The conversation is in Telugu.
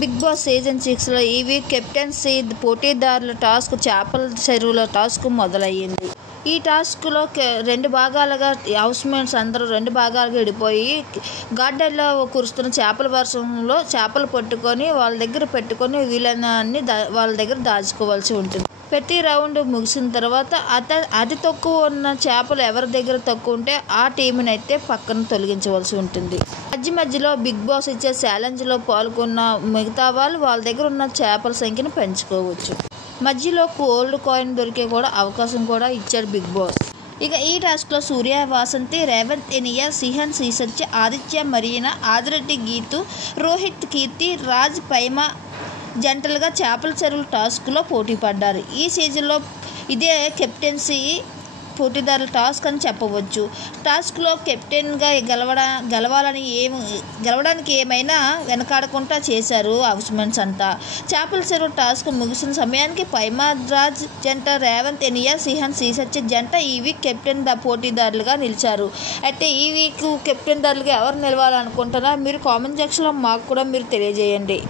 బిగ్ బాస్ సీజన్ 6లో ఈ వీక్ కెప్టెన్సీ పోటీదారుల టాస్క్ చేపల చెరువుల టాస్క్ మొదలయ్యింది. ఈ టాస్క్లో 2 భాగాలుగా హౌస్మేట్స్ అందరూ 2 భాగాలుగా విడిపోయి గార్డెన్లో కురుస్తున్న చేపల వర్షంలో చేపలు పట్టుకొని వాళ్ళ దగ్గర పెట్టుకొని వీళ్ళని వాళ్ళ దగ్గర దాచుకోవాల్సి ఉంటుంది. ప్రతి రౌండ్ ముగిసిన తర్వాత అతి తక్కువ ఉన్న చేపలు ఎవరి దగ్గర తక్కువ ఉంటే ఆ టీంని అయితే పక్కన తొలగించవలసి ఉంటుంది. మధ్యలో బిగ్ బాస్ ఇచ్చే ఛాలెంజ్లో పాల్గొన్న మిగతా వాళ్ళ దగ్గర ఉన్న చేపల సంఖ్యను పెంచుకోవచ్చు. మధ్యలో గోల్డ్ కాయిన్ దొరికే కూడా అవకాశం కూడా ఇచ్చాడు బిగ్ బాస్. ఇక ఈ టాస్క్లో సూర్య, వాసంతి, రేవంత్, ఎనియా, సిహన్, శ్రీసత్య, ఆదిత్య, మరీనా, ఆదిరెడ్డి, గీతు, రోహిత్, కీర్తి, రాజ్, పైమ జంటలుగా చేపల చెరువుల టాస్క్లో పోటీ పడ్డారు. ఈ సీజన్లో ఇదే కెప్టెన్సీ పోటీదారుల టాస్క్ అని చెప్పవచ్చు. టాస్క్లో కెప్టెన్గా గెలవడానికి ఏమైనా వెనకాడకుండా చేశారు హౌస్మేట్స్ అంతా. చేపల చెరువు టాస్క్ ముగిసిన సమయానికి పైమ, రాజ్ జంట, రేవంత్, ఎనియా, సిహన్, శ్రీసత్య జంట ఈ వీక్ కెప్టెన్ పోటీదారులుగా నిలిచారు. అయితే ఈ వీక్ కెప్టెన్ దారులుగా ఎవరు నిలవాలనుకుంటున్నా మీరు కామెంట్ సెక్షన్లో మాకు కూడా మీరు తెలియజేయండి.